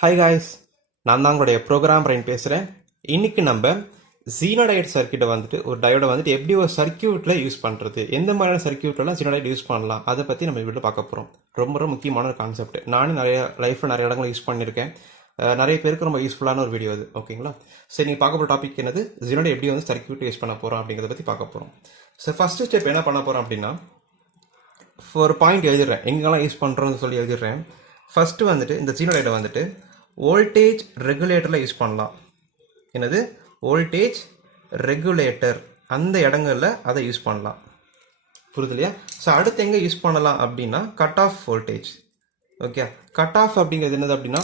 Hi guys, நான் தான் உங்களுடைய ப்ரோக்ராம் பிரைன் பேசுகிறேன். இன்றைக்கி நம்ம ஜீனோடைட் சர்க்கியூட்டை வந்துட்டு ஒரு டயோடை வந்துட்டு எப்படி ஒரு சர்க்கியூட்டில் யூஸ் பண்ணுறது, எந்த மாதிரியான சர்க்கியூட்லாம் ஜீனோடைட் யூஸ் பண்ணலாம், அதை பற்றி நம்ம வீட்டில் பார்க்க போகிறோம். ரொம்ப ரொம்ப முக்கியமான ஒரு கான்செப்ட். நானும் லைஃப்பில் நிறைய இடங்கள் யூஸ் பண்ணியிருக்கேன். நிறைய பேருக்கு ரொம்ப யூஸ்ஃபுல்லான ஒரு வீடியோ அது. ஓகேங்களா? சரி, நீங்கள் பார்க்க போகிற டாபிக் என்னது, ஜீனோடைட் எப்படி வந்து சர்க்கியூட் யூஸ் பண்ண போகிறோம் அப்படிங்கிறத பற்றி பார்க்க போகிறோம். ஸோ ஃபஸ்ட்டு ஸ்டெப் என்ன பண்ண போகிறோம் அப்படின்னா, ஒரு பாயிண்ட் எழுதிடுறேன், எங்கெல்லாம் யூஸ் பண்ணுறோன்னு சொல்லி எழுதிடுறேன். ஃபஸ்ட்டு வந்துட்டு இந்த ஜீனோடைட்டை வந்துட்டு வோல்டேஜ் ரெகுலேட்டரில் யூஸ் பண்ணலாம். என்னது? வோல்டேஜ் ரெகுலேட்டர், அந்த இடங்களில் அதை யூஸ் பண்ணலாம். புரியுது இல்லையா? ஸோ அடுத்து எங்கே யூஸ் பண்ணலாம் அப்படின்னா cut off voltage. Okay, cut off அப்படிங்கிறது என்னது அப்படின்னா,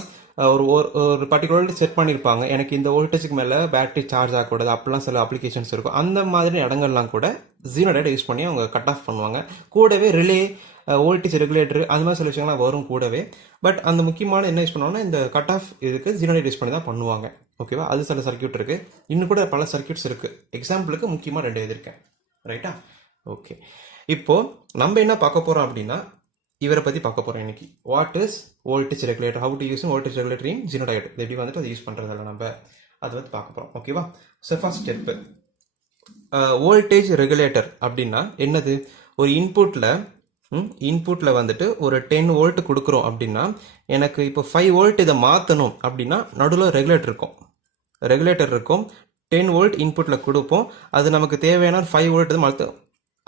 ஒரு பர்டிகுலர் வோல்டேஜ் செட் பண்ணியிருப்பாங்க, எனக்கு இந்த வோல்டேஜுக்கு மேலே பேட்டரி சார்ஜ் ஆகக்கூடாது, அப்படிலாம் சில அப்ளிகேஷன்ஸ் இருக்கும். அந்த மாதிரி இடங்கள்லாம் கூட ஜீனோடைட் யூஸ் பண்ணி அவங்க கட் ஆஃப் பண்ணுவாங்க. கூடவே ரிலே, வோல்டேஜ் ரெகுலேட்டர், அந்த மாதிரி சில விஷயங்கள்லாம் வரும் கூடவே. பட் அந்த முக்கியமான என்ன யூஸ் பண்ணுவாங்கன்னா, இந்த கட் ஆஃப் இதுக்கு ஜீனோடைட் யூஸ் பண்ணி தான் பண்ணுவாங்க. ஓகேவா? அது சில சர்க்கியூட் இருக்குது, இன்னும் கூட பல சர்க்கியூட்ஸ் இருக்குது. எக்ஸாம்பிளுக்கு முக்கியமாக 2 எழுதியிருக்கேன். ரைட்டா? ஓகே, இப்போது நம்ம என்ன பார்க்க போகிறோம் அப்படின்னா, இவரை பற்றி பார்க்க போகிறோம் இன்னைக்கு. What is voltage regulator, how to use voltage regulator in ஜீனோடைட், எப்படி வந்துட்டு அதை யூஸ் பண்ணுறதில்ல நம்ம அதை வந்து பார்க்க போகிறோம். ஓகேவா? So first step, voltage regulator அப்படின்னா என்னது? ஒரு இன்புட்டில் வந்துட்டு ஒரு 10 வோல்ட் கொடுக்குறோம் அப்படின்னா, எனக்கு இப்போ 5 வோல்ட் இதை மாற்றணும் அப்படின்னா நடுவில் ரெகுலேட்டர் இருக்கும். 10 வோல்ட் இன்புட்டில் கொடுப்போம், அது நமக்கு தேவையான 5 வோல்ட் மாற்ற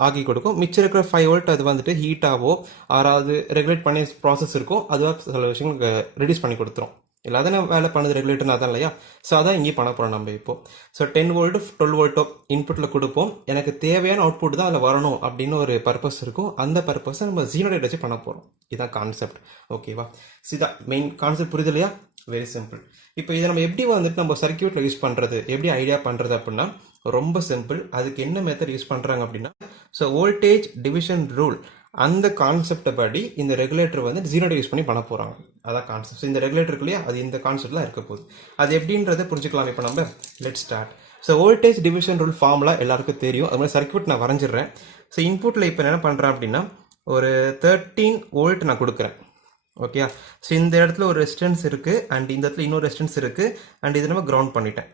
ஆக்கி கொடுக்கும். மிச்சம் இருக்கிற 5 வோல்ட் அது வந்துட்டு ஹீட்டாவோ ஆறாவது ரெகுலேட் பண்ணி ப்ராசஸ் இருக்கும், அதுவாக சில விஷயங்களுக்கு ரெடியூஸ் பண்ணி கொடுத்துரும். இல்லை அதான வேலை பண்ணுது ரெகுலேட்டர்னு, அதான் இல்லையா? ஸோ அதான் இங்கேயும் பண்ண போகிறோம் நம்ம இப்போ. ஸோ 10 வோல்ட் 12 வோல்ட்டோ இன்புட்டில் கொடுப்போம், எனக்கு தேவையான அவுட்புட் தான் அதில் வரணும் அப்படின்னு ஒரு பர்பஸ் இருக்கும். அந்த பர்பஸை நம்ம ஜீனோடைட் வச்சு பண்ண போகிறோம். இதுதான் கான்செப்ட். ஓகேவா? இதுதான் மெயின் கான்செப்ட். புரியுது இல்லையா? Very simple. இப்போ இதை நம்ம எப்படி வந்துட்டு நம்ம சர்க்கியூட்டில் யூஸ் பண்ணுறது, எப்படி ஐடியா பண்ணுறது அப்படின்னா ரொம்ப சிம்பிள். அதுக்கு என்ன மெத்தட் யூஸ் பண்ணுறாங்க அப்படின்னா, ஸோ வோல்டேஜ் டிவிஷன் ரூல், அந்த கான்செப்டை படி இந்த ரெகுலேட்டர் வந்து ஜீனோடைட் யூஸ் பண்ணி பண்ண போகிறாங்க. அதான் கான்செப்ட். ஸோ இந்த ரெகுலேட்டருக்கு இல்லையா, அது இந்த கான்செப்ட்லாம் இருக்க போகுது. அது எப்படின்றத புரிஞ்சுக்கலாம். இப்போ நம்ம let start. So voltage division rule formula எல்லாருக்கும் தெரியும். அது மாதிரி சர்க்கியூட் நான் வரைஞ்சிடுறேன். ஸோ இன்புட்டில் இப்போ என்ன பண்ணுறேன் அப்படின்னா, ஒரு 13 வோல்ட் நான் கொடுக்குறேன். ஓகே, ஸோ இந்த இடத்துல ஒரு ரெசிஸ்டன்ஸ் இருக்குது, அண்ட் இந்த இடத்துல இன்னொரு ரெசிஸ்டன்ஸ் இருக்குது, அண்ட் இது நம்ம கிரவுண்ட் பண்ணிட்டேன்.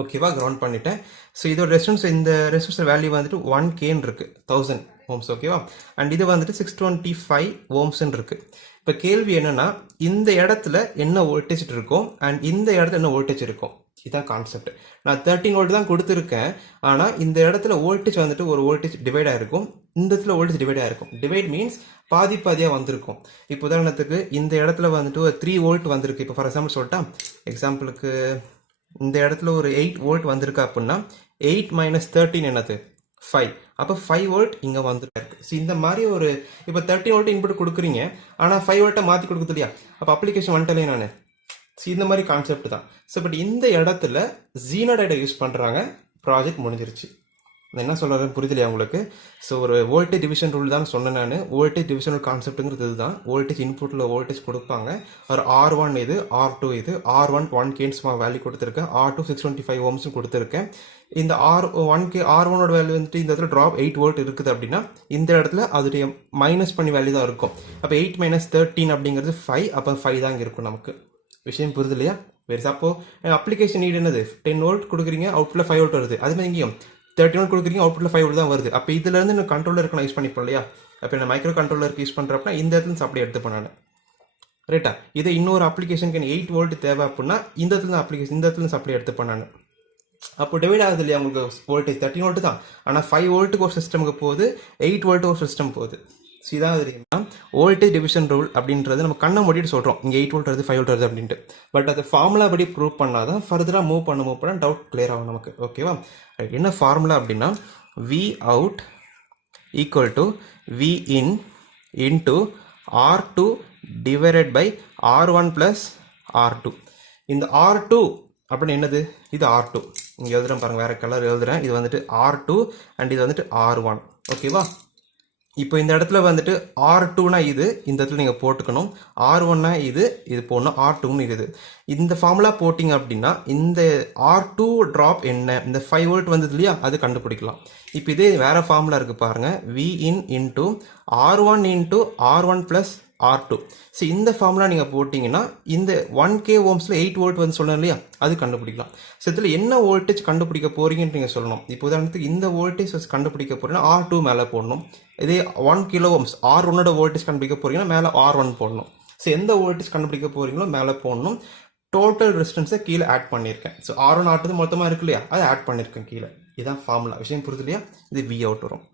ஓகேவா? கிரவுண்ட் பண்ணிட்டேன். ஸோ இதோட ரெசிஸ்டன்ஸ், இந்த ரெசிஸ்டன்ஸ் வேல்யூ வந்துட்டு 1K இருக்குது, 1000 ஓம்ஸ். ஓகேவா? அண்ட் இது வந்துட்டு 625 ஓம்ஸ்ன்னு இருக்குது. இப்போ கேள்வி என்னன்னா, இந்த இடத்துல என்ன வோல்டேஜ் இருக்கும் அண்ட் இந்த இடத்துல என்ன வோல்டேஜ் இருக்கும், இதுதான் கான்செப்ட். நான் 13 வோல்ட் தான் கொடுத்துருக்கேன், ஆனால் இந்த இடத்துல வோல்டேஜ் வந்துட்டு ஒரு வோல்டேஜ் டிவைட் ஆகிருக்கும், இந்த இடத்துல வோல்டேஜ் டிவைட் ஆகிருக்கும். டிவைட் மீன்ஸ் பாதியாக வந்திருக்கும். இப்போ உதாரணத்துக்கு இந்த இடத்துல வந்துட்டு ஒரு 3 வோல்ட் வந்திருக்கு. இப்போ ஃபார் எக்ஸாம்பிள் சொல்லிட்டா, எக்ஸாம்பிளுக்கு இந்த இடத்துல ஒரு 8 வோல்ட் வந்திருக்கு அப்படின்னா 8 - 13 என்னது? 5. அப்போ 5 வோல்ட் இங்கே வந்துட்டு இருக்கு. ஸோ இந்த மாதிரி ஒரு இப்போ 13 வோல்ட் இன்புட் கொடுக்குறீங்க, ஆனால் 5 வோல்ட்டை மாற்றி கொடுக்குது இல்லையா? அப்போ அப்ளிகேஷன் வந்துட்டே நான். ஸோ இந்த மாதிரி கான்செப்ட் தான். ஸோ பட் இந்த இடத்துல ஜீனோடைடை யூஸ் பண்ணுறாங்க. ப்ராஜெக்ட் முடிஞ்சிருச்சு. என்ன சொல்கிறேன் புரியுதுலையா உங்களுக்கு? ஸோ ஒரு வோல்டேஜ் டிவிஷன் ரூல் தான் சொன்னேன் நான். வோல்டேஜ் டிவிஷன் ரூல் கான்செப்ட்டுங்கிறது இதுதான். வோல்டேஜ் இன்புட்டில் வோல்டேஜ் கொடுப்பாங்க. ஒரு R1 இது, R2 இது. R1 1K வேல்யூ கொடுத்துருக்கேன், R2 625 ஓம்ஸும் கொடுத்துருக்கேன். இந்த R1ஓட வேல்யூ வந்துட்டு இந்த இடத்துல ட்ராப் 8 வோல்ட் இருக்குது அப்படின்னா, இந்த இடத்துல அதோடைய மைனஸ் பண்ணி வேல்யூ தான் இருக்கும். அப்போ 8 - 13 அப்படிங்கிறது 5. அப்போ 5 தான் இங்கே இருக்கும் நமக்கு. விஷயம் புரியுது இல்லையா? வேறு அப்போ அப்ளிகேஷன் நீட் என்னது? 10 வோல்ட் கொடுக்குறீங்க, அவுட்புட்டில் 5 வோல்ட் வருது. அதுமாதிரி இங்கேயும் 13 வோல்ட் கொடுக்குறீங்க, அவுட்புட்டில் 5 வோல்ட் தான் வருது. அப்போ இதுலேருந்து நான் கண்ட்ரோலருக்கு நான் யூஸ் பண்ணிப்போம் இல்லையா? அப்போ நான் மைக்ரோ கண்ட்ரோலருக்கு யூஸ் பண்ணுறப்ப இந்த இடத்துல அப்படியே எடுத்துப்பேன் நான். ரைட்டா? இதை இன்னொரு அப்ளிகேஷனுக்கு 8 வோல்ட் தேவை அப்படின்னா இந்த இடத்துல அப்ளிகேஷன் இந்த இடத்துல அப்படியே எடுத்துப்பேன் நான். அப்போ டிவைட் ஆகுது இல்லையா உங்களுக்கு? வோல்டேஜ் 13 வோல்ட் தான், ஆனால் 5 வோல்ட்டுக்கு ஒரு சிஸ்டமுக்கு போகுது, 8 வோல்ட்டுக்கு ஒரு சிஸ்டம் போகுது. ஸோ இதான் தெரியுமா வோல்டேஜ் டிவிஷன் ரூல் அப்படின்றது. நம்ம கண்ணை மூடிட்டு சொல்கிறோம் இங்கே 8 வோல்ட் வருது 5 வோல்ட் வருது அப்படின்ட்டு. பட் அது ஃபார்முலா படி ப்ரூவ் பண்ணாதான் ஃபர்தராக மூவ் பண்ண டவுட் கிளியர் ஆகும் நமக்கு. ஓகேவா? என்ன ஃபார்முலா அப்படின்னா, V out equal to V in into R2 divided by R1 + R2. இந்த R2 அப்படின்னு என்னது? இது R2. இங்கே எழுதுறேன் பாருங்கள், வேறு கலர் எழுதுறேன். இது வந்துட்டு R2 அண்ட் இது வந்துட்டு R1. ஓகேவா? இப்போ இந்த இடத்துல வந்துட்டு R2னா இது, இந்த இடத்துல நீங்கள் போட்டுக்கணும். R1னா இது போடணும். R2ன்னு இது. இந்த ஃபார்முலா போட்டிங்க அப்படின்னா இந்த R2 ட்ராப் என்ன, இந்த 5 வோல்ட் வந்தது இல்லையா, அது கண்டுபிடிக்கலாம். இப்போ இதே வேறு ஃபார்முலா இருக்குது பாருங்கள். V in into R1 into R1 + R2. So இந்த ஃபார்முலா நீங்கள் போட்டிங்கன்னா இந்த 1K ஓம்ஸில் 8 வோல்ட் வந்து சொன்னேன் இல்லையா, அது கண்டுபிடிக்கலாம். ஸோ இதில் என்ன வோல்டேஜ் கண்டுபிடிக்க போறீங்கன்னு நீங்கள் சொல்லணும். இப்போ உதாரணத்துக்கு இந்த வோல்டேஜ் கண்டுபிடிக்க போறீங்கன்னா R2 மேலே போடணும். இதே 1 கிலோ ஓம்ஸ் R1ஓட வோல்டேஜ் கண்டுபிடிக்க போறீங்கன்னா மேலே R1 போடணும். ஸோ எந்த வோல்டேஜ் கண்டுபிடிக்க போறீங்களோ மேலே போடணும். டோட்டல் ரெசிஸ்டன்ஸை கீழே ஆட் பண்ணியிருக்கேன். ஸோ R1 R2 மொத்தமாக இருக்கு இல்லையா, அதை ஆட் பண்ணியிருக்கேன் கீழே. இதுதான் ஃபார்முலா. விஷயம் புரியுது இல்லையா? இது V அவுட் வரும்.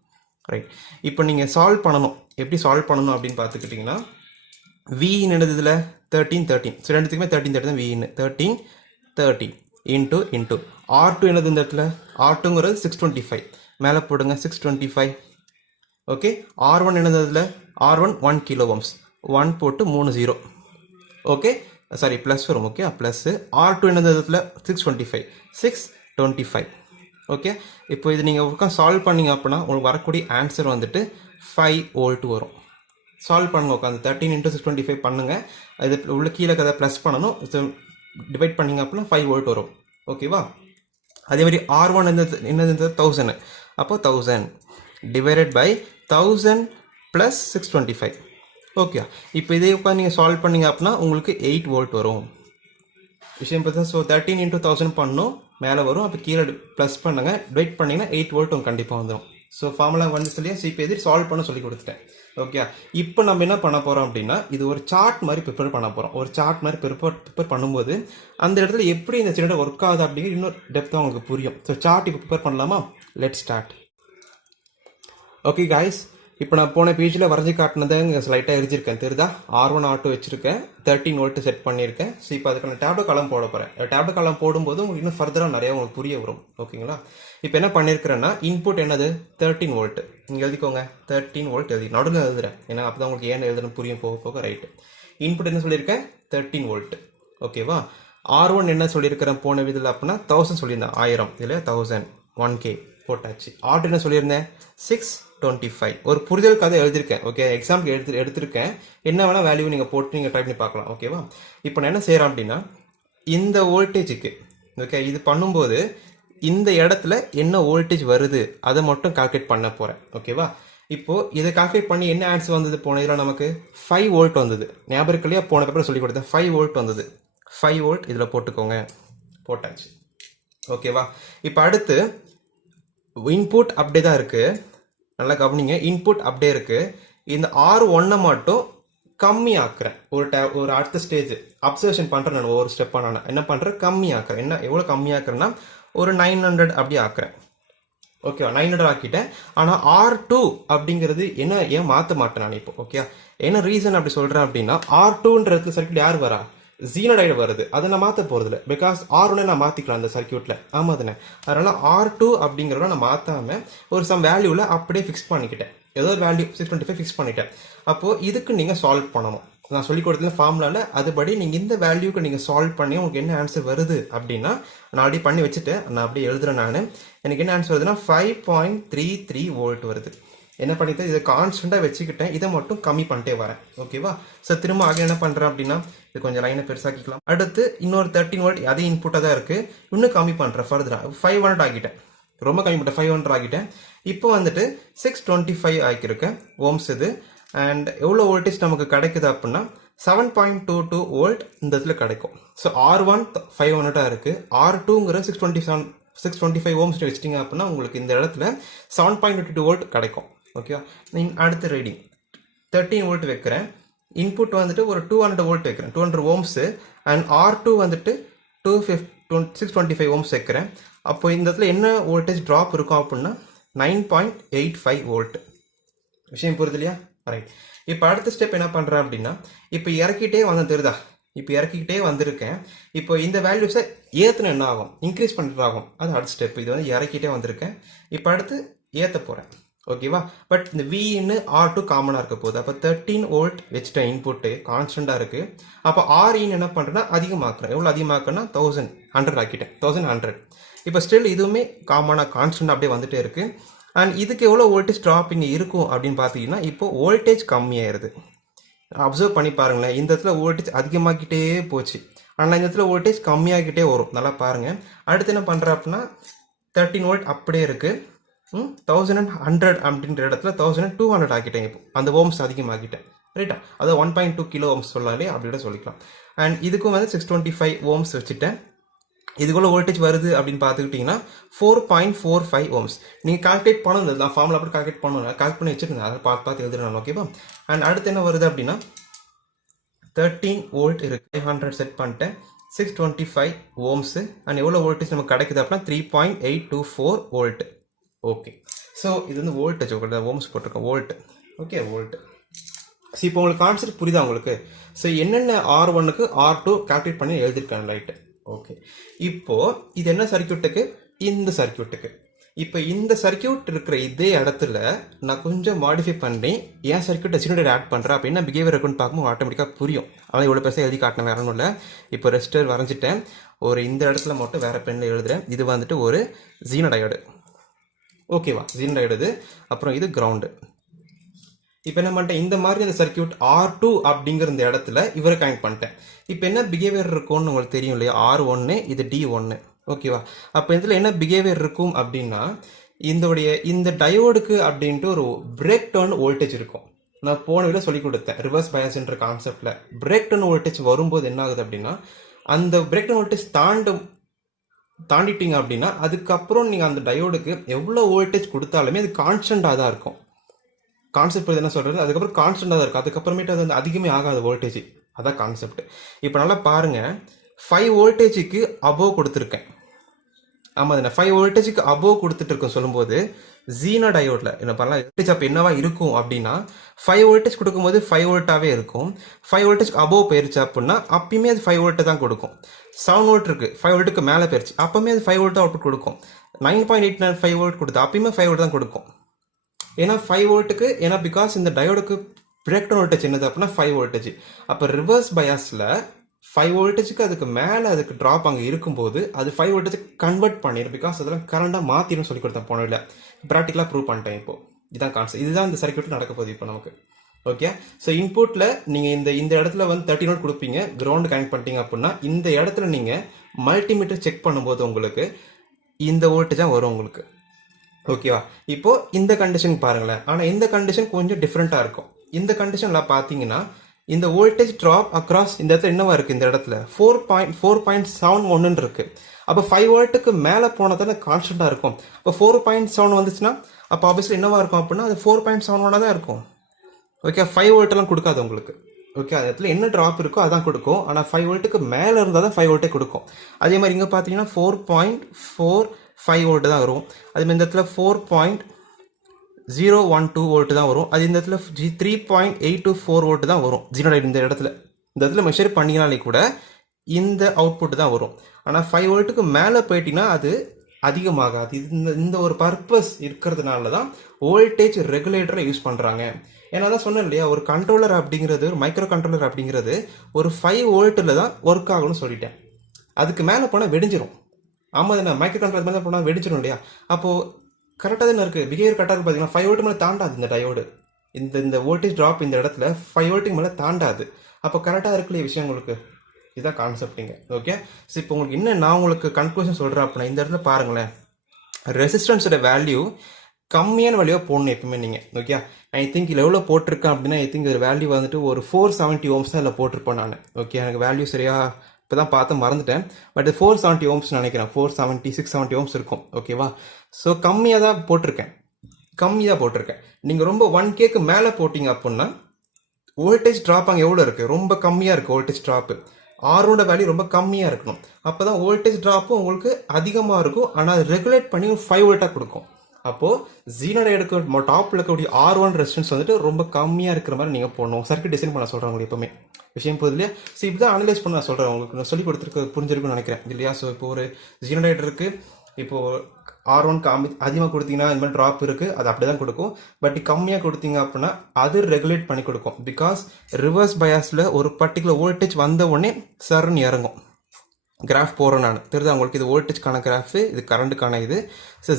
ரைட். இப்போ நீங்கள் சால்வ் பண்ணணும். எப்படி சால்வ் பண்ணணும் அப்படின்னு பார்த்துக்கிட்டிங்கன்னா V என்னது இதில் 13 ஸோ ரெண்டுத்துக்குமே 13 தான் V 13 இன்ட்டு R2 என்னது இந்த இடத்துல, R2ங்கிறது 625 மேலே போடுங்க 625. ஓகே. R1 என்னது இதில், R1 1 கிலோ ஓம்ஸ் 1 போட்டு 3 0. ஓகே, சாரி ப்ளஸ் வரும். ஓகே, ப்ளஸ் R2 என்னது இதில் 625. ஓகே. இப்போ இது நீங்கள் ஒருக்கா சால்வ் பண்ணிங்க அப்படின்னா உங்களுக்கு வரக்கூடிய ஆன்சர் வந்துட்டு 5 வோல்ட் வரும். சால்வ் பண்ணுங்க. உட்காந்து 13 × 625 பண்ணுங்கள். இது உள்ள கீழே கதை ப்ளஸ் பண்ணணும். டிவைட் பண்ணிங்க அப்படின்னா 5 வோல்ட் வரும். ஓகேவா? அதே மாதிரி R1 என்னது 1000. அப்போ 1000 டிவைடட் பை 1000 + 625. ஓகே. இப்போ இதே உட்காந்து நீங்கள் சால்வ் பண்ணிங்க அப்படின்னா உங்களுக்கு 8 வோல்ட் வரும். விஷயம் பார்த்தா ஸோ 13 × 1000 பண்ணணும், மேலே வரும். அப்போ கீழே ப்ளஸ் பண்ணுங்க, டிவைட் பண்ணிங்கன்னா 8 வோல்ட் உங்களுக்கு கண்டிப்பாக வந்துடும். ஸோ ஃபார்முலா வந்து சொல்லியா, இப்போ எதிர் சால்வ் பண்ண சொல்லி கொடுத்துட்டேன். ஓகே. இப்போ நம்ம என்ன பண்ண போகிறோம் அப்படின்னா இது ஒரு சார்ட் மாதிரி ப்ரிப்பேர் பண்ண போகிறோம். ஒரு சார்ட் மாதிரி ப்ரிப்பேர் பண்ணும்போது அந்த இடத்துல எப்படி இந்த சிலிண்டர் ஒர்க் ஆகுது அப்படிங்கிற இன்னும் டெப்த்தாக உங்களுக்கு புரியும். ஸோ சார்ட் இப்போ ப்ரிப்பேர் பண்ணலாமா? Let start. ஓகே காய்ஸ், இப்போ நான் போன பேஜில் வரைஞ்சி காட்டினதை இங்கே ஸ்லைட்டாக எரிஞ்சிருக்கேன். தெரியுதா? R1 R2 வச்சிருக்கேன், 13 வோல்ட் செட் பண்ணியிருக்கேன். ஸோ இப்போ அதுக்கான டேப்லெட் காலம் போட போகிறேன். டேப்லெட் காலம் போடும்போது உங்களுக்கு இன்னும் ஃபர்தராக நிறையா உங்களுக்கு புரிய வரும். ஓகேங்களா? இப்போ என்ன பண்ணியிருக்கிறேன்னா இன்புட் என்னது 13 வோல்ட். இங்கே எழுதிக்கோங்க 13 வோல்ட் எழுதி நடுவில் எழுதுறேன். ஏன்னா அப்போ தான் உங்களுக்கு ஏன் எழுதுறேன்னு புரியும் போக போக. ரைட்டு. இன்புட் என்ன சொல்லியிருக்கேன் 13 வோல்ட். ஓகேவா? R1 என்ன சொல்லியிருக்கிறேன் போன விதில் அப்படின்னா 1000 சொல்லியிருந்தேன், 1000 இல்லை 1000 1K போட்டாச்சு. R2 என்ன சொல்லியிருந்தேன் 625. ஒரு புரிதலுக்காக எழுதியிருக்கேன். ஓகே, எக்ஸாம்பிள் எடுத்திருக்கேன். என்ன வேணா வேல்யூ நீங்கள் போட்டு நீங்கள் ட்ரை பண்ணி பார்க்கலாம். ஓகேவா? இப்போ நான் என்ன செய்கிறேன் அப்படின்னா இந்த வோல்டேஜுக்கு ஓகே இது பண்ணும்போது இந்த இடத்துல என்ன வோல்டேஜ் வருது அதை மட்டும் கால்குலேட் பண்ண போகிறேன். ஓகேவா? இப்போ இதை கால்குலேட் பண்ணி என்ன ஆன்சர் வந்தது போன இதில் நமக்கு 5 வோல்ட் வந்தது. ஞாபகம் இருக்கு இல்லையா, போன பேப்பர் சொல்லி கொடுத்தேன் 5 வோல்ட் வந்தது. 5 வோல்ட் இதில் போட்டுக்கோங்க, போட்டாச்சு. ஓகேவா? இப்போ அடுத்து இன்புட் அப்படியே தான் இருக்குது. நல்லா கவனிங்க, இன்புட் அப்படியே இருக்குது. இந்த R1 மட்டும் கம்மி ஆக்குறேன். ஒரு அடுத்த ஸ்டேஜ் அப்சர்வேஷன் பண்ணுறேன். நான் ஒரு ஸ்டெப்பாக நான் என்ன பண்ணுறேன், கம்மி ஆக்குறேன். என்ன எவ்வளோ கம்மி ஆக்குறேன்னா ஒரு 900 அப்படி ஆக்குறேன். ஓகேவா? 900 ஆக்கிட்டேன். ஆனால் R2 அப்படிங்கிறது என்ன ஏன் மாற்ற மாட்டேன் நான் இப்போ. ஓகே, என்ன ரீசன் அப்படி சொல்கிறேன் அப்படின்னா R2ன்ற சர்க்கியூட் யார் வரா, Zener Diode வருது. அதை நான் மாற்ற போகிறது இல்லை. பிகாஸ் R1 நான் மாற்றிக்கலாம் அந்த சர்க்கியூட்டில். ஆமாம் தானே? அதனால் R2 அப்படிங்கிறத நான் மாற்றாமல் ஒரு சம் வேல்யூவில் அப்படியே ஃபிக்ஸ் பண்ணிக்கிட்டேன். ஏதோ ஒரு வேல்யூ 625 ஃபிக்ஸ் பண்ணிட்டேன். அப்போது இதுக்கு நீங்கள் சால்வ் பண்ணணும். நான் சொல்லி கொடுத்தது ஃபார்முலாவில் அதுபடி நீங்கள் இந்த வேல்யூக்கு நீங்கள் சால்வ் பண்ணி உங்களுக்கு என்ன ஆன்சர் வருது அப்படின்னா நான் அப்படி பண்ணி வச்சுட்டு நான் அப்படியே எழுதுறேன். நான் எனக்கு என்ன ஆன்சர் வருதுன்னா 5.33 வோல்ட் வருது. என்ன பண்ணிட்டேன், இதை கான்ஸ்டண்ட்டாக வச்சுக்கிட்டேன். இதை மட்டும் கம்மி பண்ணிட்டே வரேன். ஓகேவா? ஸோ திரும்ப ஆக என்ன பண்ணுறேன் அப்படின்னா இது கொஞ்சம் லைனை பெருசாக்கிக்கலாம். அடுத்து இன்னொரு 13 வோல்ட் அதே இன்புட்டாக தான் இருக்குது. இன்னும் கம்மி பண்ணுறேன். ஃபர்தராக 500 ஆகிட்டேன். ரொம்ப கம்மி பண்ணிட்டேன், 500 ஆகிட்டேன். இப்போ வந்துட்டு 625 ஆகியிருக்கேன் ஓம்ஸ் இது. அண்ட் எவ்வளோ வோல்டேஜ் நமக்கு கிடைக்குது அப்படின்னா 7.22 வோல்ட் இந்த இடத்துல கிடைக்கும். ஸோ R1 500 இருக்குது, R2ங்கிற 625 ஓம்ஸ் வச்சிட்டிங்க அப்படின்னா உங்களுக்கு இந்த இடத்துல 7.22 வோல்ட் கிடைக்கும். ஓகேவா? அடுத்த ரீடிங் 13 வோல்ட் வைக்கிறேன். இன்புட் வந்துட்டு ஒரு 200 வோல்ட் வைக்கிறேன், 200 ஓம்ஸு. அண்ட் R2 வந்துட்டு 625 ஓம்ஸ் வைக்கிறேன். அப்போ இந்த இடத்துல என்ன வோல்டேஜ் ட்ராப் இருக்கும் அப்படின்னா 9.85 வோல்ட். விஷயம் புரியுது இல்லையா? ரைட். இப்போ அடுத்த ஸ்டெப் என்ன பண்ணுறேன் அப்படின்னா இப்போ இறக்கிட்டே வந்து தெரியுதா, இப்போ இறக்கிக்கிட்டே வந்திருக்கேன். இப்போ இந்த வேல்யூஸை ஏற்றுன என்ன ஆகும், இன்க்ரீஸ் பண்ணுறது ஆகும். அது அடுத்த ஸ்டெப். இது வந்து இறக்கிட்டே வந்திருக்கேன். இப்போ அடுத்து ஏற்ற போகிறேன். ஓகேவா? பட் இந்த V1 R2 காமனாக இருக்க போகுது. அப்போ 13 வோல்ட் வச்சுட்டேன். இன்புட்டு கான்ஸ்டண்ட்டாக இருக்குது. அப்போ Rin என்ன பண்ணுறேன்னா அதிகமாக்குறேன். எவ்வளோ அதிகமாக்குன்னா 1100 ஆக்கிட்டேன், 1100. இப்போ ஸ்டில் இதுவுமே காமனாக கான்ஸ்டன்ட் அப்படியே வந்துட்டே இருக்குது. அண்ட் இதுக்கு எவ்வளோ வோல்டேஜ் ட்ராப் இங்கே இருக்கும் அப்படின்னு பார்த்தீங்கன்னா இப்போ வோல்டேஜ் கம்மியாயிருது. அப்சர்வ் பண்ணி பாருங்களேன், இந்த இடத்துல வோல்டேஜ் அதிகமாகிட்டே போச்சு. ஆனால் இந்த இடத்துல வோல்டேஜ் கம்மியாகிட்டே வரும். நல்லா பாருங்கள். அடுத்து என்ன பண்ணுறேன் அப்படின்னா 13 வோல்ட் அப்படியே இருக்குது. 1100 அப்படின்ற இடத்துல 1200 ஆக்கிட்டேன். இப்போ அந்த ஓம்ஸ் அதிகமாகிட்டேன். ரைட்டா? அதை 1.2 கிலோ ஓம்ஸ் சொல்லலாம் இல்லையா, அப்படி கூட சொல்லிக்கலாம். அண்ட் இதுக்கும் வந்து 625 ஓம்ஸ் வச்சுட்டேன். இதுக்குள்ள வோல்டேஜ் வருது அப்படின்னு பார்த்துக்கிட்டிங்கன்னா 4.45 ஓம்ஸ். நீங்கள் கால்குலேட் பண்ணணும், நான் ஃபார்முலா அப்படி கால்குலேட் பண்ணணும், கால்குலேட் பண்ணி வச்சுருந்தேன், அதை பார்த்து எழுதுறேன். ஓகேவா? அண்ட் அடுத்து என்ன வருது அப்படின்னா 13 வோல்ட் இருக்கு. 500 செட் பண்ணிட்டேன். 625 ஓம்ஸு அண்ட் எவ்வளோ வோல்டேஜ் நமக்கு கிடைக்குது அப்படின்னா 3.824 வோல்ட். ஓகே, ஸோ இது வந்து வோல்டேஜ், உங்களுக்கு ஓம்ஸ் போட்டிருக்கோம், வோல்ட். Okay, volt. ஸோ இப்போ உங்களுக்கு கான்செப்ட் புரியுதா உங்களுக்கு? ஸோ என்னென்ன R1க்கு R2 கால்குலேட் பண்ணி எழுதியிருக்கேன், ரைட்டு. ஓகே, இப்போ இது என்ன சர்க்கியூட்டுக்கு? இந்த சர்க்கியூட்டுக்கு. இப்போ இந்த சர்க்கியூட் இருக்கிற இதே இடத்துல நான் கொஞ்சம் மாடிஃபை பண்ணி என் சர்க்கியூட்டை ஜீனோடைட் ஆட் பண்ணுறேன். அப்போ என்ன பிஹேவியர் இருக்குன்னு பார்க்கும்போது ஆட்டோமேட்டிக்காக புரியும். ஆனால் இவ்வளோ பெருசாக எழுதி காட்டினேன், வேற ஒன்றும் இல்லை. இப்போ ரெசிஸ்டர் வரைஞ்சிட்டேன், ஒரு இந்த இடத்துல மட்டும் வேற பெண்ணில் எழுதுறேன். இது வந்துட்டு ஒரு ஜீனர் டயோடு. ஓகேவா? ஜீனர் டயோடு இது. அப்புறம் இது கிரவுண்டு. இப்போ என்ன பண்ணிட்டேன், இந்த மாதிரி அந்த சர்க்கியூட் R2 அப்படிங்கிற இந்த இடத்துல இவரை கனெக்ட் பண்ணிட்டேன். இப்போ என்ன பிஹேவியர் இருக்கும்னு உங்களுக்கு தெரியும் இல்லையா? R1, இது D1. ஓகேவா? அப்போ இதில் என்ன பிஹேவியர் இருக்கும் அப்படின்னா, இந்த டயோடுக்கு அப்படின்ட்டு ஒரு பிரேக் டவுன் வோல்டேஜ் இருக்கும். நான் போன வீடியோ சொல்லி கொடுத்தேன், ரிவர்ஸ் பயாஸ்ன்ற கான்செப்ட்ல பிரேக் டவுன் வோல்டேஜ் வரும்போது என்ன ஆகுது அப்படின்னா, அந்த பிரேக் டவுன் வோல்டேஜ் தாண்டிட்டீங்க அப்படின்னா அதுக்கப்புறம் நீங்கள் அந்த டயோடுக்கு எவ்வளோ வோல்டேஜ் கொடுத்தாலுமே அது கான்ஸ்டண்டாக தான் இருக்கும். கான்செப்ட் என்ன சொல்றது, அதுக்கப்புறம் கான்ஸ்டண்டாக தான் இருக்கும். அதுக்கப்புறமேட்டு அது வந்து அதிகமே ஆகாது வோல்டேஜ். அதான் கான்செப்ட். இப்போ நல்லா பாருங்க, 5 வோல்டேஜுக்கு அபோவ் கொடுத்துருக்கேன். ஆமாம், நான் 5 வோல்டேஜுக்கு அபோவ் கொடுத்துட்டு இருக்கேன் சொல்லும்போது ஜீனர் டயோட்ல என்ன பண்ணலாம், வோல்டேஜ் அப்போ என்னவா இருக்கும் அப்படின்னா 5 வோல்டேஜ் கொடுக்கும்போது 5 வோல்ட்டாகவே இருக்கும். 5 வோல்டேஜ்க்கு அபோவ் போயிருச்சு அப்படின்னா அப்பயுமே அது 5 வோல்ட்டை தான் கொடுக்கும். 7 வோல்ட் இருக்கு, 5 வோல்ட்டுக்கு மேலே போயிருச்சு, அப்பவுமே அது 5 வோல்ட் தான் அவுட்புட் கொடுக்கும். 9.89 வோல்ட் கொடுத்து அப்பயுமே 5 வோல்ட் தான் கொடுக்கும். ஏன்னா 5 வோல்ட்டுக்கு, ஏன்னா பிகாஸ் இந்த டயோடுக்கு பிரேக் டவுன் வோல்டேஜ் என்னது அப்படின்னா 5 வோல்டேஜ். அப்போ ரிவர்ஸ் பயாஸில் 5 வோல்டேஜுக்கு அதுக்கு மேலே அதுக்கு ட்ராப் அங்கே இருக்கும்போது அது 5 வோல்டேஜுக்கு கன்வெர்ட் பண்ணிடும். பிகாஸ் அதெல்லாம் கரண்டாக மாற்றிடும் சொல்லி கொடுத்தேன் போன இல்லை, ப்ராக்டிக்கலாக ப்ரூவ் பண்ணிட்டேன். இப்போ இதுதான் கான்செப்ட், இதுதான் இந்த சர்க்கியூட் நடக்க போகுது இப்போ நமக்கு. ஓகே, ஸோ இன்புட்டில் நீங்கள் இந்த இடத்துல வந்து 30 வோல்ட் கொடுப்பீங்க, கிரவுண்ட் கனெக்ட் பண்ணிட்டீங்க அப்படின்னா இந்த இடத்துல நீங்கள் மல்டிமீட்டர் செக் பண்ணும்போது உங்களுக்கு இந்த வோல்டேஜாக வரும் உங்களுக்கு. ஓகேவா? இப்போ இந்த கண்டிஷன் பாருங்களேன். ஆனால் இந்த கண்டிஷன் கொஞ்சம் டிஃப்ரெண்ட்டாக இருக்கும். இந்த கண்டிஷன்ல பார்த்தீங்கன்னா இந்த வோல்டேஜ் ட்ராப் அக்ராஸ் இந்த இடத்துல என்னவா இருக்கு, இந்த இடத்துல 4.71 இருக்கு. அப்போ 5 வோல்ட்டுக்கு மேலே போனதால கான்ஸ்டன்டா இருக்கும். அப்போ 4.7 வந்துச்சுன்னா அப்போ ஆப்வியஸ்லி என்னவா இருக்கும் அப்படின்னா அது 4.71 தான் இருக்கும். ஓகே, 5 வோல்ட்லாம் கொடுக்காது உங்களுக்கு. ஓகே, அது இடத்துல என்ன ட்ராப் இருக்கோ அதான் கொடுக்கும். ஆனால் 5 வோல்ட்டுக்கு மேலே இருந்தால் தான் 5 வோல்ட்டே கொடுக்கும். அதே மாதிரி இங்கே பார்த்தீங்கன்னா 4.45 வோல்ட் தான் வரும். அதுமாதிரி இந்த இடத்துல 4.012 வோல்ட் தான் வரும். அது இந்த இடத்துல 3.824 வோல்ட் தான் வரும். ஜீனோடைட் இந்த இடத்துல மெஷர் பண்ணினாலே கூட இந்த அவுட்புட் தான் வரும். ஆனால் 5 வோல்ட்டுக்கு மேலே போயிட்டீங்கன்னா அது அதிகமாகாது. இந்த ஒரு பர்பஸ் இருக்கிறதுனால தான் வோல்டேஜ் ரெகுலேட்டரை யூஸ் பண்ணுறாங்க. ஏன்னா தான் சொன்னேன் இல்லையா, ஒரு கண்ட்ரோலர் அப்படிங்கிறது, ஒரு மைக்ரோ கண்ட்ரோலர் அப்படிங்கிறது ஒரு 5 வோல்ட்டில் தான் ஒர்க் ஆகணும்னு சொல்லிட்டேன். அதுக்கு மேலே போனால் வெடிஞ்சிரும். ஆமாம், நான் மைக்ரோ கண்ட்ரோலர் மேலே போனால் வெடிச்சிடும் இல்லையா. அப்போது கரெக்டாக தானே இருக்குது, பிஹேவியர் கரெக்டாக இருக்குது. பார்த்தீங்கன்னா 5 வோல்ட் மேலே தாண்டாது இந்த டயோடு. இந்த வோல்டேஜ் ட்ராப் இந்த இடத்துல 5 வோல்ட்டுக்கு மேலே தாண்டாது. அப்போ கரெக்டாக இருக்குல்லையே விஷயம் உங்களுக்கு. இதுதான் கான்செப்டிங்க. ஓகே, ஸோ இப்போ உங்களுக்கு என்ன நான் உங்களுக்கு கன்க்ளூஷன் சொல்கிறேன் அப்படின்னா இந்த இடத்துல பாருங்களேன், ரெசிஸ்டன்ஸோட வேல்யூ கம்மியான வேல்யூவாக போடணும் எப்பவுமே நீங்கள். ஓகே, ஐ திங்க் இதில் எவ்வளோ போட்டிருக்கேன் அப்படின்னா ஐ திங்க் இது வேல்யூ வந்துட்டு ஒரு 470 ஓம்ஸ் தான் இதில் போட்டிருப்பேன் நான். ஓகே, எனக்கு வேல்யூ சரியா இப்போ தான் பார்த்து மறந்துட்டேன். பட் 470 ஓம்ஸ் நினைக்கிறேன், 470 670 ஓம்ஸ் இருக்கும். ஓகேவா? ஸோ கம்மியாக தான் போட்டிருக்கேன். நீங்கள் ரொம்ப 1Kக்கு மேலே போட்டிங்க அப்படின்னா வோல்டேஜ் ட்ராப் அங்கே எவ்வளோ இருக்குது, ரொம்ப கம்மியாக இருக்குது வோல்டேஜ் ட்ராப்பு. ஆரோட வேல்யூ ரொம்ப கம்மியாக இருக்கணும். அப்போ தான் வோல்டேஜ் ட்ராப்பும் உங்களுக்கு அதிகமாக இருக்கும். ஆனால் அது ரெகுலேட் பண்ணி 5 வோல்ட்டாக கொடுக்கும். அப்போது ஜீனர் டயோடுக்கு டாப்பில் இருக்கக்கூடிய R1 ரெசிஸ்டன்ஸ் வந்துட்டு ரொம்ப கம்மியாக இருக்கிற மாதிரி நீங்கள் போடணும். சர்க்யூட் டிசைன் பண்ண சொல்கிறேன் உங்களுக்கு எப்பவுமே. விஷயம் போகுது இல்லையா? ஸோ இப்படி தான் அனலைஸ் பண்ண நான் சொல்கிறேன் உங்களுக்கு. நான் சொல்லி கொடுத்துருக்கு புரிஞ்சிருக்குன்னு நினைக்கிறேன் இல்லையா? ஸோ இப்போ ஒரு ஜீனர் டயோடு இருக்குது, இப்போது R1க்கு அதிகமாக கொடுத்தீங்கன்னா இந்த மாதிரி ட்ராப் இருக்குது, அது அப்படி தான் கொடுக்கும். பட் கம்மியாக கொடுத்தீங்க அப்படின்னா அது ரெகுலேட் பண்ணி கொடுக்கும். பிகாஸ் ரிவர்ஸ் பயாஸில் ஒரு பர்டிகுலர் வோல்டேஜ் வந்த உடனே சர்ன்னு இறங்கும். கிராஃப் போகிறேன் நான், தெரியுது உங்களுக்கு? இது வோல்டேஜ்க்கான கிராஃப், இது கரண்ட்டுக்கான இது. ஸோ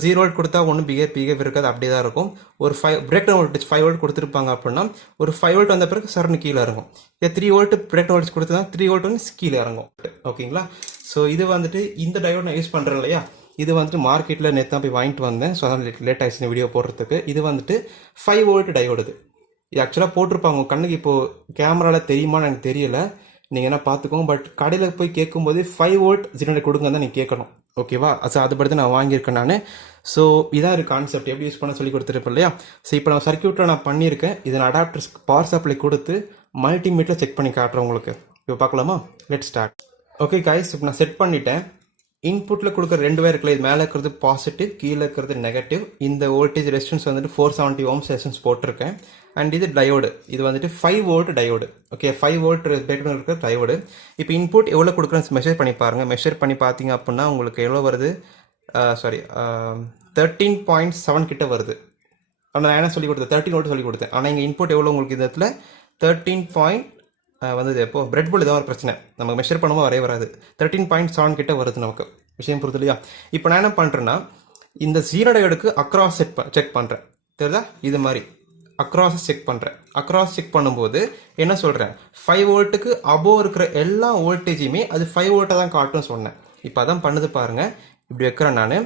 0 வோல்ட் கொடுத்தா ஒன்றும் பிஹேவ் இருக்காது, அப்படியே தான் இருக்கும். ஒரு 5 பிரேக் டவுன் வோல்டேஜ் 5 வோல்ட் கொடுத்துருப்பாங்க அப்படின்னா ஒரு 5 வோல்ட் வந்த பிறகு சர்ன்னு கீழே இறங்கும். 3 வோல்ட் பிரேக் டவுன் வோல்டேஜ் கொடுத்தா 3 வோல்ட் வந்து கீழே இறங்கும். ஓகேங்களா? ஸோ இது வந்துட்டு இந்த டயோட் நான் யூஸ் பண்ணுறேன் இல்லையா, இது வந்துட்டு மார்க்கெட்டில் நேற்று தான் போய் வாங்கிட்டு வந்தேன். ஸோ அதான் லேட் ஆயிடுச்சு வீடியோ போடுறதுக்கு. இது வந்துட்டு 5 வோல்ட் டயோடு. இது ஆக்சுவலாக போட்டிருப்பாங்க உங்கள் கண்ணுக்கு இப்போது கேமராவில் தெரியுமான்னு எனக்கு தெரியல, நீங்கள் என்ன பார்த்துக்கோங்க. பட் கடையில் போய் கேட்கும்போது 5 வோல்ட் ஜெனரேட்டர் கொடுங்க தான் நீங்கள் கேட்கணும், ஓகேவா? ஸோ அதுபடி தான் நான் வாங்கியிருக்கேன் நான். ஸோ இதான் ஒரு கான்செப்ட் எப்படி யூஸ் பண்ண சொல்லி கொடுத்துருப்பேன் இல்லையா? ஸோ இப்போ நான் சர்க்யூட்டில் நான் பண்ணியிருக்கேன். இதை நான் அடாப்டர்ஸ் பவர் சப்ளை கொடுத்து மல்டிமீட்டரில் செக் பண்ணி காட்டுறேன் உங்களுக்கு. இப்போ பார்க்கலாமா? Let start. ஓகே கைஸ், இப்போ நான் செட் பண்ணிட்டேன். இன்புட்டில் கொடுக்குற 2 வயர் இருக்குல்ல, இது மேலே இருக்கிறது பாசிட்டிவ், கீழே இருக்கிறது நெகட்டிவ். இந்த வோல்டேஜ் ரெசிஸ்டன்ஸ் வந்துட்டு 470 ஓம்ஸ் ரெசிஸ்டன்ஸ் போட்டிருக்கேன். அண்ட் இது டயோடு, இது வந்துட்டு 5 volt diode. Okay, 5 volt battery இருக்கிற டயோடு. இப்போ இன்புட் எவ்வளோ கொடுக்குறேன்னு மெஷர் பண்ணி பாருங்கள். மெஷர் பண்ணி பார்த்தீங்க அப்படின்னா உங்களுக்கு எவ்வளோ வருது? 13.7 கிட்ட வருது. ஆனால் நான் என்ன சொல்லி கொடுத்தேன்? 13 வோல்ட் சொல்லி கொடுத்தேன். ஆனால் இங்கே இன்புட் எவ்வளோ உங்களுக்கு இந்த இடத்துல 13. வந்தது எப்போ பிரெட் போல் ஏதாவது ஒரு பிரச்சனை நமக்கு மெஷர் பண்ணும்போது வரவே வராது. 13.7 கிட்ட வருது நமக்கு. விஷயம் புரியுது இல்லையா? இப்போ நான் என்ன பண்ணுறேன்னா இந்த ஜீனர் டயோடுக்கு அக்ராஸ் செக் பண்ணுறேன். தெரியுதா? இது மாதிரி அக்ராஸ் செக் பண்ணுறேன். அக்ராஸ் செக் பண்ணும்போது என்ன சொல்கிறேன்? 5 வோல்ட்டுக்கு அபோவ் இருக்கிற எல்லா வோல்டேஜுமே அது 5 வோல்ட்டாக தான் காட்டுன்னு சொன்னேன். இப்போ அதான் பண்ணுது பாருங்கள். இப்படி வைக்கிறேன் நான்.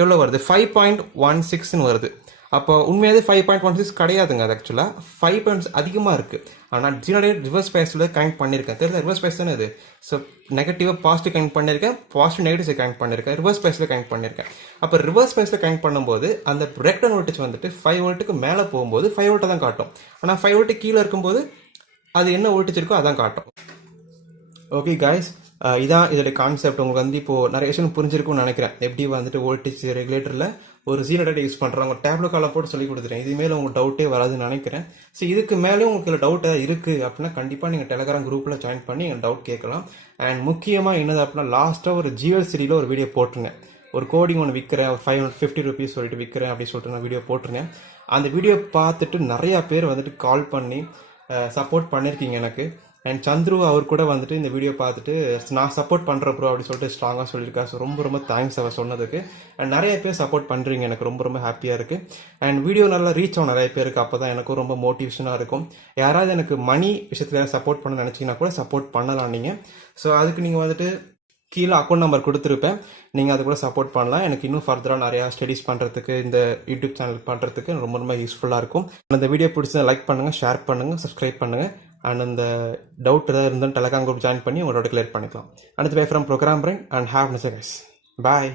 எவ்வளோ வருது? 5.16ன்னு வருது. அப்போ உண்மையாவது 5.16 கிடையாதுங்க. அது ஆக்சுவலாக 5 அதிகமாக இருக்குது. ஆனால் ஜீனர் டயோடு ரிவர்ஸ் பேஸில் கனெக்ட் பண்ணியிருக்கேன். தெரியல, ரிவர்ஸ் பேஸ் தானே இது. ஸோ நெகட்டிவாக பாசிட்டிவ் கனெக்ட் பண்ணியிருக்கேன், பாசிட்டிவ் நெகட்டிவ் கனெக்ட் பண்ணியிருக்கேன், ரிவர்ஸ் பேஸில் கனெக்ட் பண்ணியிருக்கேன். அப்போ ரிவர்ஸ் பேஸில் கனெக்ட் பண்ணும்போது அந்த ரெக்டன் வோல்டேஜ் வந்துட்டு 5 வோல்ட்டுக்கு மேலே போகும்போது 5 வோல்ட்டை தான் காட்டும். ஆனால் 5 வோல்ட்டு கீழே இருக்கும்போது அது என்ன வோல்டேஜ் இருக்கோ அதான் காட்டும். ஓகே காய்ஸ், இதான் இதோட கான்செப்ட். உங்களுக்கு வந்து இப்போது நிறைய விஷயம் புரிஞ்சிருக்கும்னு நினைக்கிறேன். எப்படி வந்துட்டு வோல்டேஜ் ரெகுலேட்டரில் ஒரு ஜீனர் டயோடு யூஸ் பண்ணுறாங்க. டேப்லோ காலம் போட்டு சொல்லி கொடுத்துட்டேன். இதுமேலே உங்களுக்கு டவுட்டே வராதுன்னு நினைக்கிறேன். ஸோ இதுக்கு மேலே உங்களுக்கு டவுட் ஏதாவது இருக்குது அப்படின்னா கண்டிப்பாக நீங்கள் டெலகிராம் குரூப்பில் ஜாயின் பண்ணி எங்கள் டவுட் கேட்கலாம். அண்ட் முக்கியமாக என்னது அப்படின்னா லாஸ்ட்டாக ஒரு ஜிஎல்3யில் ஒரு வீடியோ போட்டுருங்க. ஒரு கோடிங் ஒன்று விற்கிறேன், ஒரு 550 ருபீஸ் சொல்லிட்டு விற்கிறேன் அப்படின்னு சொல்லிட்டு நான் வீடியோ போட்டிருங்க. அந்த வீடியோ பார்த்துட்டு நிறையா பேர் வந்துட்டு கால் பண்ணி சப்போர்ட் பண்ணியிருக்கீங்க எனக்கு. அண்ட் சந்துரு அவர் கூட வந்துட்டு இந்த வீடியோ பார்த்துட்டு நான் சப்போர்ட் பண்ணுறேன் ப்ரோ அப்படின்னு சொல்லிட்டு ஸ்ட்ராங்காக சொல்லியிருக்கா. ஸோ ரொம்ப ரொம்ப தேங்க்ஸ் அவர் சொன்னதுக்கு. அண்ட் நிறைய பேர் சப்போர்ட் பண்ணுறீங்க, எனக்கு ரொம்ப ரொம்ப ஹாப்பியாக இருக்குது. அண்ட் வீடியோ நல்லா ரீச் ஆகும் நிறைய பேருக்கு. அப்போ தான் எனக்கும் ரொம்ப மோட்டிவேஷனாக இருக்கும். யாராவது எனக்கு மணி விஷயத்தில் சப்போர்ட் பண்ண நினச்சிங்கன்னா கூட சப்போர்ட் பண்ணலாம் நீங்கள். ஸோ அதுக்கு நீங்கள் வந்துட்டு கீழே அக்கௌண்ட் நம்பர் கொடுத்துருப்பேன், நீங்கள் அது கூட சப்போர்ட் பண்ணலாம். எனக்கு இன்னும் ஃபர்தராக நிறையா ஸ்டடீஸ் பண்ணுறதுக்கு இந்த யூடியூப் சேனல் பண்ணுறதுக்கு ரொம்ப ரொம்ப யூஸ்ஃபுல்லாக இருக்கும். அந்த வீடியோ பிடிச்சதை லைக் பண்ணுங்கள், ஷேர் பண்ணுங்கள், சப்ஸ்கிரைப் பண்ணுங்கள். அண்ட் அந்த டவுட் ஏதாவது இருந்தாலும் டெலகிராம் குரூப் ஜாயின் பண்ணி உங்களோட கிளியர் பண்ணிக்கலாம். அடுத்து bye from program brain and have நெஸ் கைஸ். பாய்.